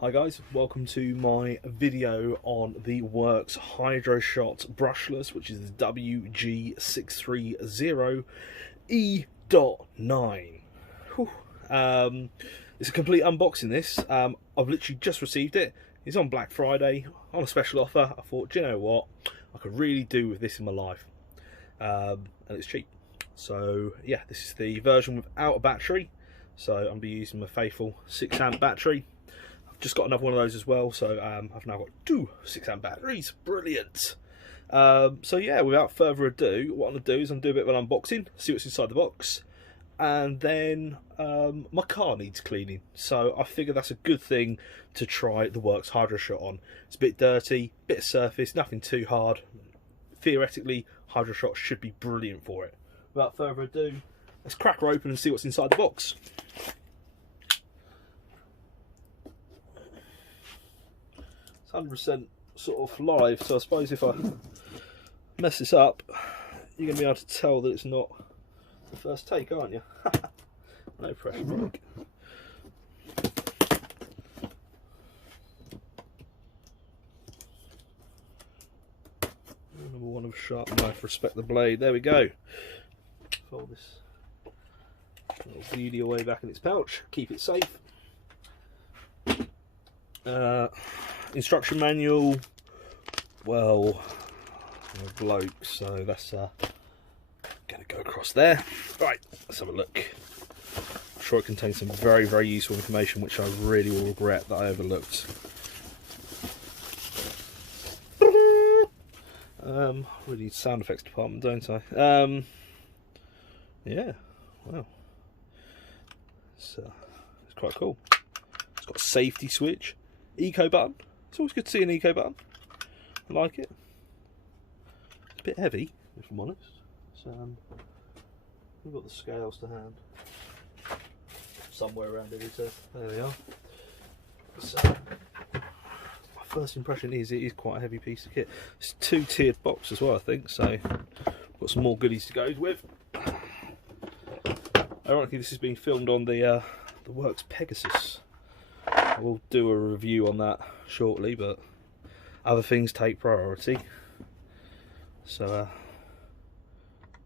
Hi guys, welcome to my video on the Worx Hydroshot Brushless, which is the WG630E.9. It's a complete unboxing this. I've literally just received it. It's on Black Friday, on a special offer. I thought, do you know what? I could really do with this in my life. And it's cheap. So yeah, this is the version without a battery. So I'm going to be using my faithful 6 amp battery. Just got another one of those as well, so I've now got 2 6 amp batteries. Brilliant. So yeah, without further ado, what I'm going to do is I'm going to do a bit of an unboxing, see what's inside the box, and then my car needs cleaning, so I figure that's a good thing to try the Worx Hydroshot on. It's a bit dirty, bit of surface, nothing too hard. Theoretically, Hydroshot should be brilliant for it. Without further ado, let's crack her open and see what's inside the box. It's 100% sort of live, so I suppose if I mess this up, you're going to be able to tell that it's not the first take, aren't you? No pressure, Mike. Number 1 of sharp knife, respect the blade. There we go. Fold this little beauty away back in its pouch, keep it safe. Instruction manual, well, I'm a bloke, so that's gonna go across there. Right, let's have a look. I'm sure it contains some very, very useful information which I really will regret that I overlooked. Really need sound effects department, don't I? Yeah, wow, it's quite cool. It's got a safety switch, eco button. It's always good to see an eco button. I like it. It's a bit heavy, if I'm honest. So we've got the scales to hand. Somewhere around here, so there we are. So my first impression is it is quite a heavy piece of kit. It's a 2-tiered box as well, I think. So got some more goodies to go with. Ironically, this is being filmed on the Worx Pegasus. I will do a review on that shortly, but other things take priority. So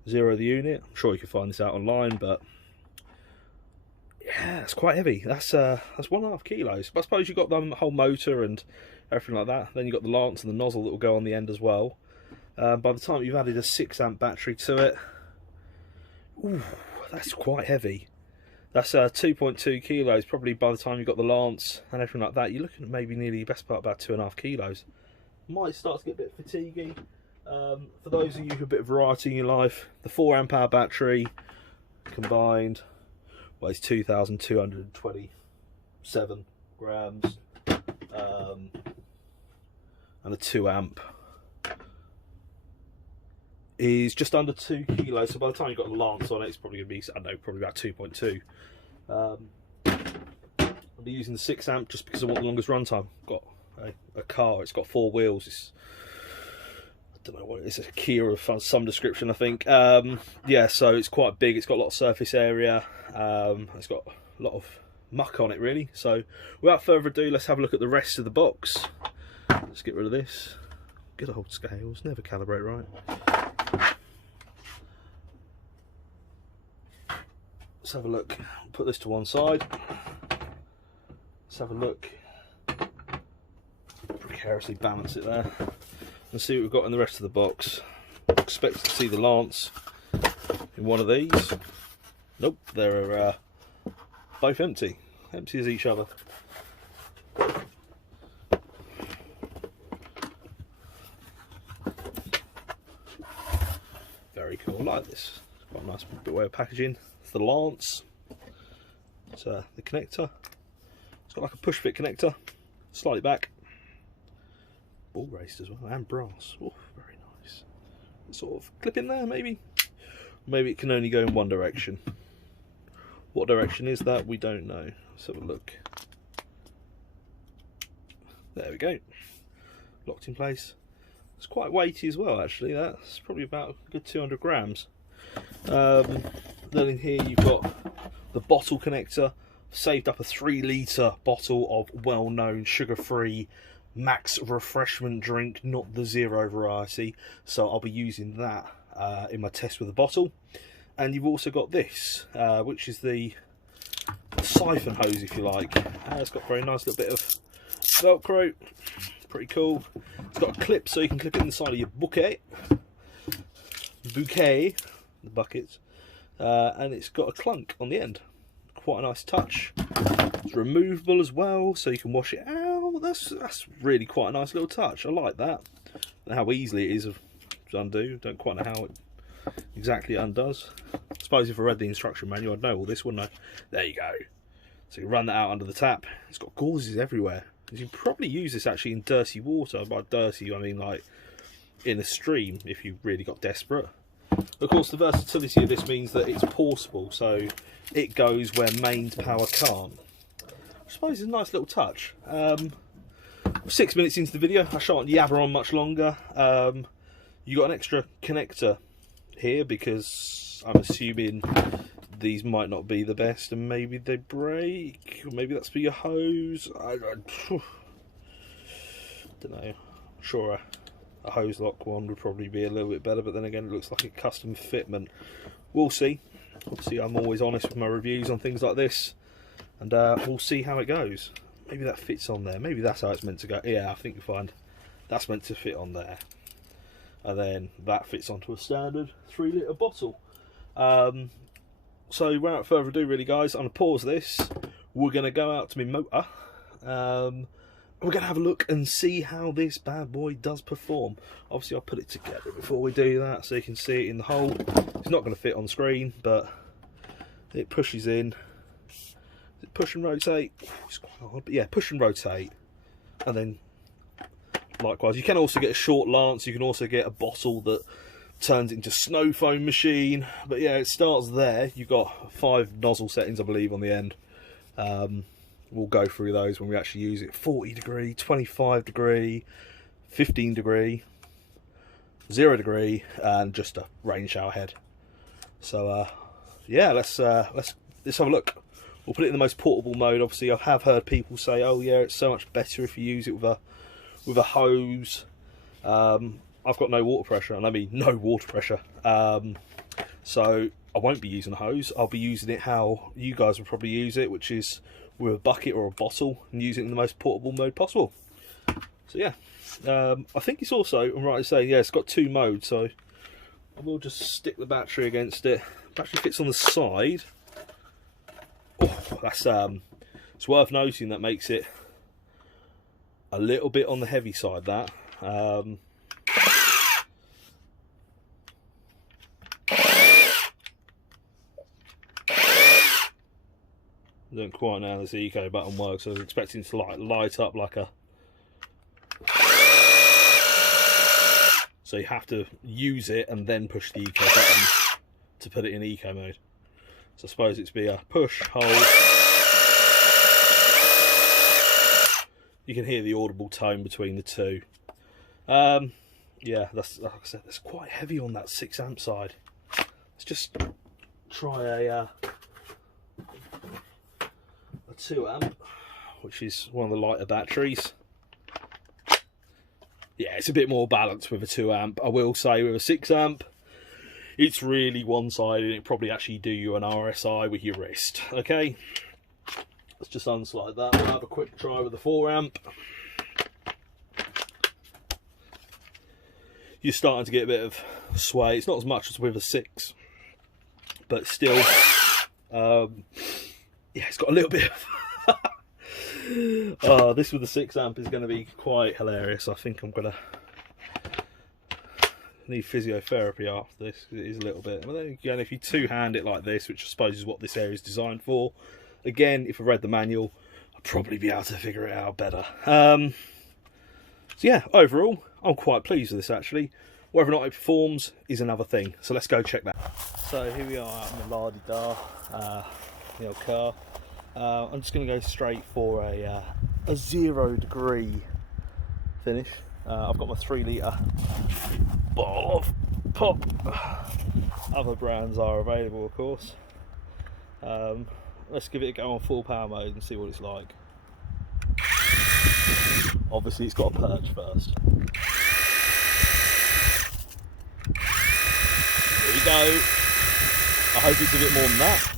0 the unit. I'm sure you can find this out online, but yeah, it's quite heavy. That's 1.5 kilos. But I suppose you've got the whole motor and everything like that. Then you've got the lance and the nozzle that will go on the end as well. By the time you've added a 6 amp battery to it, ooh, that's quite heavy. That's 2.2 kilos, probably by the time you've got the lance and everything like that. You're looking at maybe nearly the best part about 2.5 kilos. Might start to get a bit fatiguing. For those of you who have a bit of variety in your life, the 4 amp hour battery combined weighs 2,227 grams. And the 2 amp is just under 2 kilos, so by the time you've got the lance on it, it's probably going to be, I don't know, probably about 2.2. I'll be using the 6 amp just because I want the longest run time. Got a car, it's got 4 wheels, it's, I don't know what it is, a Kia of some description, I think. Yeah, so it's quite big, it's got a lot of surface area, it's got a lot of muck on it really. So without further ado, let's have a look at the rest of the box. Let's get rid of this. Good old scales, never calibrate right. Let's have a look. Put this to one side. Let's have a look. Precariously balance it there. And see what we've got in the rest of the box. Expect to see the lance in one of these. Nope, they're both empty. Empty as each other. Very cool, I like this. It's quite a nice bit way of packaging. It's the lance. It's the connector. It's got like a push fit connector. Slightly back. Ball raced as well, and brass. Oh, very nice. Sort of clip in there, maybe. Maybe it can only go in one direction. What direction is that? We don't know. Let's have a look. There we go. Locked in place. It's quite weighty as well, actually. That's probably about a good 200 grams. Then in here you've got the bottle connector saved up a 3 litre bottle of well-known sugar-free max refreshment drink, not the zero variety, so I'll be using that in my test with the bottle. And you've also got this, which is the siphon hose, if you like. It's got a very nice little bit of Velcro, pretty cool. It's got a clip so you can clip it inside of your bouquet, the buckets, and it's got a clunk on the end. Quite a nice touch. It's removable as well, so you can wash it out. That's really quite a nice little touch. I like that. And how easily it is to undo. Don't quite know how it exactly undoes. I suppose if I read the instruction manual, I'd know all this, wouldn't I? There you go. So you run that out under the tap. It's got gauzes everywhere. You can probably use this actually in dirty water. By dirty, I mean like in a stream if you really got desperate. Of course, the versatility of this means that it's portable, so it goes where mains power can't. I suppose it's a nice little touch. 6 minutes into the video, I shan't yabber on much longer. You got an extra connector here because I'm assuming these might not be the best and maybe they break, or maybe that's for your hose. I don't know. I'm sure a hose lock one would probably be a little bit better, but then again it looks like a custom fitment. We'll see. Obviously I'm always honest with my reviews on things like this, and we'll see how it goes. Maybe that fits on there, maybe that's how it's meant to go. Yeah, I think you'll find that's meant to fit on there, and then that fits onto a standard 3 litre bottle. So without further ado really guys, I'm going to pause this, we're going to go out to my motor, we're going to have a look and see how this bad boy does perform. Obviously I'll put it together before we do that so you can see it in the hole. It's not going to fit on screen, but it pushes in. Is it push and rotate? It's quite hard, but yeah, push and rotate. And then likewise, you can also get a short lance, you can also get a bottle that turns into snow foam machine, but yeah, it starts there. You've got 5 nozzle settings I believe on the end. We'll go through those when we actually use it. 40 degree, 25 degree, 15 degree, 0 degree, and just a rain shower head. So yeah, let's have a look. We'll put it in the most portable mode. Obviously I have heard people say, oh yeah, it's so much better if you use it with a hose. I've got no water pressure, and I mean no water pressure, so I won't be using a hose. I'll be using it how you guys would probably use it, which is with a bucket or a bottle, and use it in the most portable mode possible. So yeah, I think it's also, I'm right in saying, yeah, it's got 2 modes, so I will just stick the battery against it. Battery fits on the side. Oh, that's it's worth noting, that makes it a little bit on the heavy side, that. I don't quite know how this eco button works. I was expecting to like light up like a... So you have to use it and then push the eco button to put it in eco mode. So I suppose it's be a push, hold. You can hear the audible tone between the two. Yeah, that's, like I said, that's quite heavy on that 6 amp side. Let's just try a 2 amp, which is one of the lighter batteries. Yeah, it's a bit more balanced with a 2 amp. I will say with a 6 amp, it's really one-sided. It probably actually do you an RSI with your wrist. Okay, let's just unslide that. We'll have a quick try with the 4 amp. You're starting to get a bit of sway. It's not as much as with a 6, but still, yeah, it's got a little bit of this with the 6 amp is going to be quite hilarious. I think I'm going to need physiotherapy after this. It is a little bit. But then again, if you two-hand it like this, which I suppose is what this area is designed for, again, if I read the manual, I'd probably be able to figure it out better. So yeah, overall, I'm quite pleased with this actually. Whether or not it performs is another thing. So let's go check that. So here we are out in the la-di-da, the old car. I'm just going to go straight for a 0 degree finish. I've got my 3 litre bottle of pop. Other brands are available, of course. let's give it a go on full power mode and see what it's like. Obviously it's got a perch first. Here we go. I hope it's a bit more than that.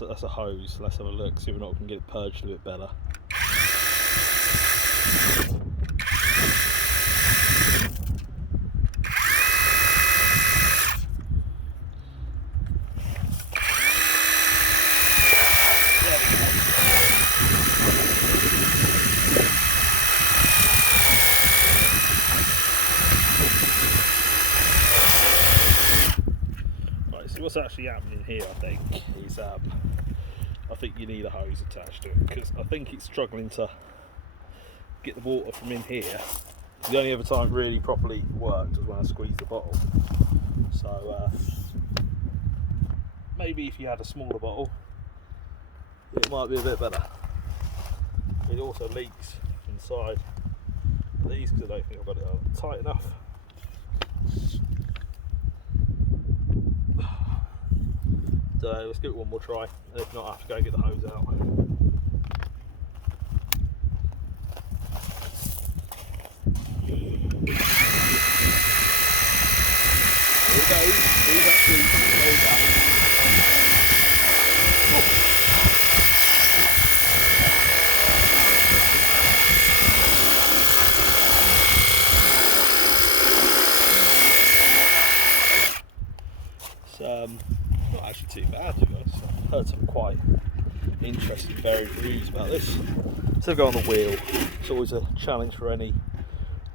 That's a hose. Let's have a look, see if we can get it purged a bit better. Right, so what's actually happening here, I think, is I think you need a hose attached to it, because I think it's struggling to get the water from in here. The only other time it really properly worked was when I squeezed the bottle. So maybe if you had a smaller bottle, it might be a bit better. It also leaks inside these because I don't think I've got it tight enough. So let's give it one more try, and if not, I have to go get the hose out. Here we go. He's actually rolled back. It's not actually too bad, to be honest. I've heard some quite interesting varied reviews about this. So go on the wheel. It's always a challenge for any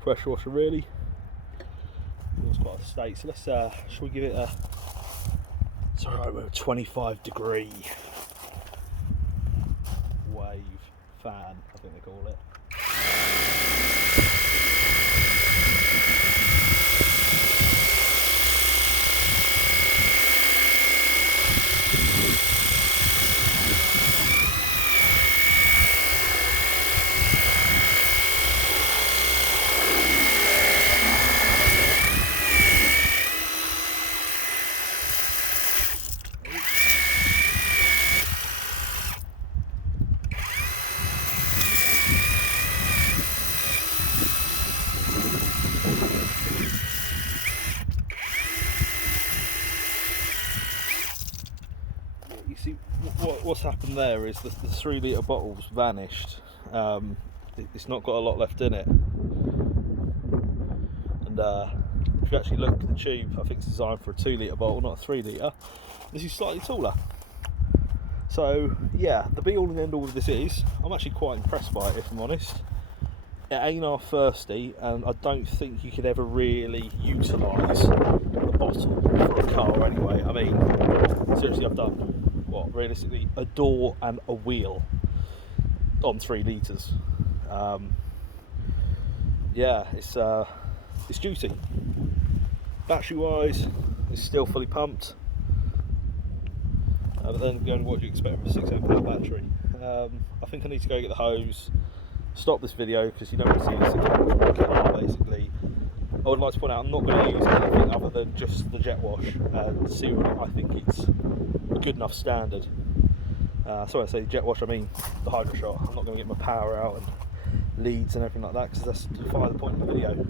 pressure washer, really. It's quite a state. So let's shall we give it a, sorry, we're 25 degree wave fan, I think they call it. You see, what's happened there is the 3 litre bottle's vanished. It's not got a lot left in it. And if you actually look at the tube, I think it's designed for a 2 litre bottle, not a 3 litre. This is slightly taller. So yeah, the be all and end all of this is, I'm actually quite impressed by it, if I'm honest. It ain't half thirsty, and I don't think you could ever really utilise the bottle for a car anyway. I mean, seriously, I've done, what, realistically, a door and a wheel on 3 litres. Yeah, it's juicy. Battery wise, it's still fully pumped. But then going, what do you expect from a 6 amp hour battery? I think I need to go get the hose, stop this video because you don't want to see this car, basically. I would like to point out I'm not going to use anything other than just the jet wash and see whether I think it's a good enough standard. So when I say jet wash, I mean the Hydroshot. I'm not going to get my power out and leads and everything like that because that's define the point of the video.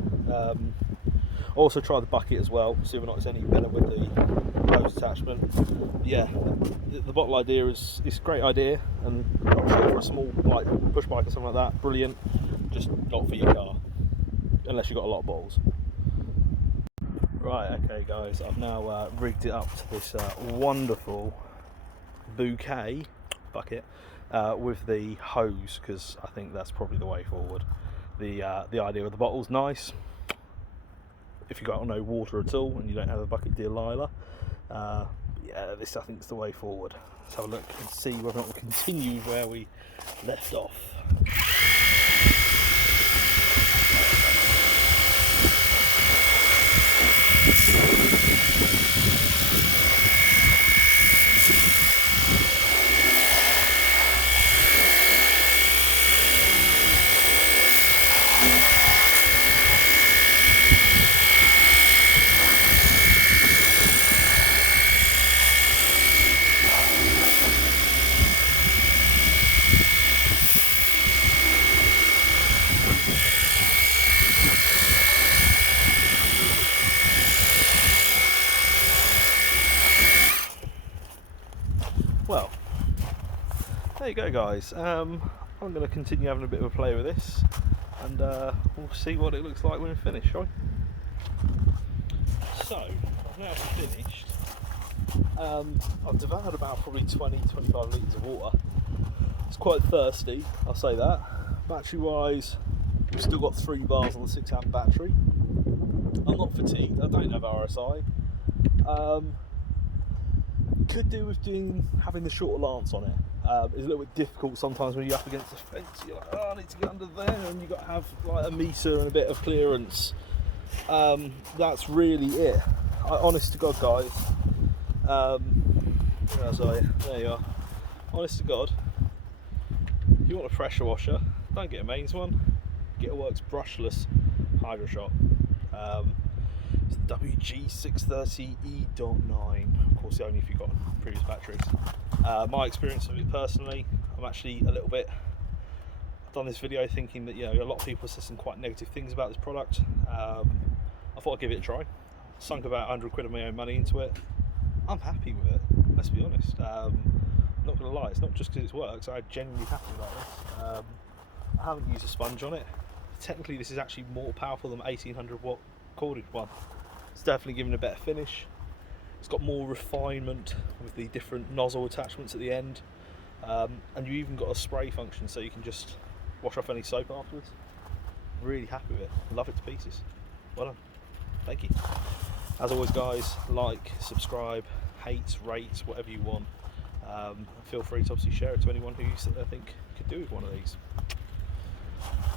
Also try the bucket as well, see whether or not it's any better with the hose attachment. Yeah, the bottle idea is a great idea, and I'm sure for a small like push bike or something like that, brilliant. Just not for your car, unless you've got a lot of bottles. Right, okay guys, I've now rigged it up to this wonderful bouquet bucket with the hose, because I think that's probably the way forward. The idea of the bottle's nice. If you've got no water at all and you don't have a bucket, dear Lila, yeah, this I think is the way forward. Let's have a look and see whether or not we continue where we left off. there you go, guys. I'm going to continue having a bit of a play with this, and we'll see what it looks like when we're finished, shall we? So, I've now finished. I've devoured about probably 20-25 litres of water. It's quite thirsty, I'll say that. Battery wise, we've still got 3 bars on the 6 amp battery. I'm not fatigued, I don't have RSI. Could do with having the shorter lance on it. It's a little bit difficult sometimes when you're up against the fence. You're like, oh, I need to get under there, and you've got to have like a metre and a bit of clearance. That's really it. Honest to God, guys. There you are. Honest to God, if you want a pressure washer, don't get a mains one. Get a Worx Brushless Hydroshot. It's the WG630E.9. Of course, only if you've got previous batteries. My experience of it personally, I'm actually a little bit. I've done this video thinking that, you know, a lot of people say some quite negative things about this product. I thought I'd give it a try. Sunk about 100 quid of my own money into it. I'm happy with it. Let's be honest. I'm not going to lie. It's not just because it works. I'm genuinely happy about this. I haven't used a sponge on it. Technically, this is actually more powerful than the 1800 watt corded one. It's definitely given a better finish. It's got more refinement with the different nozzle attachments at the end, and you even got a spray function so you can just wash off any soap afterwards. Really happy with it. Love it to pieces. Well done. Thank you. As always, guys, like, subscribe, hate, rate, whatever you want. Feel free to obviously share it to anyone who you think could do with one of these.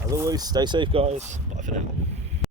As always, stay safe, guys. Bye for now.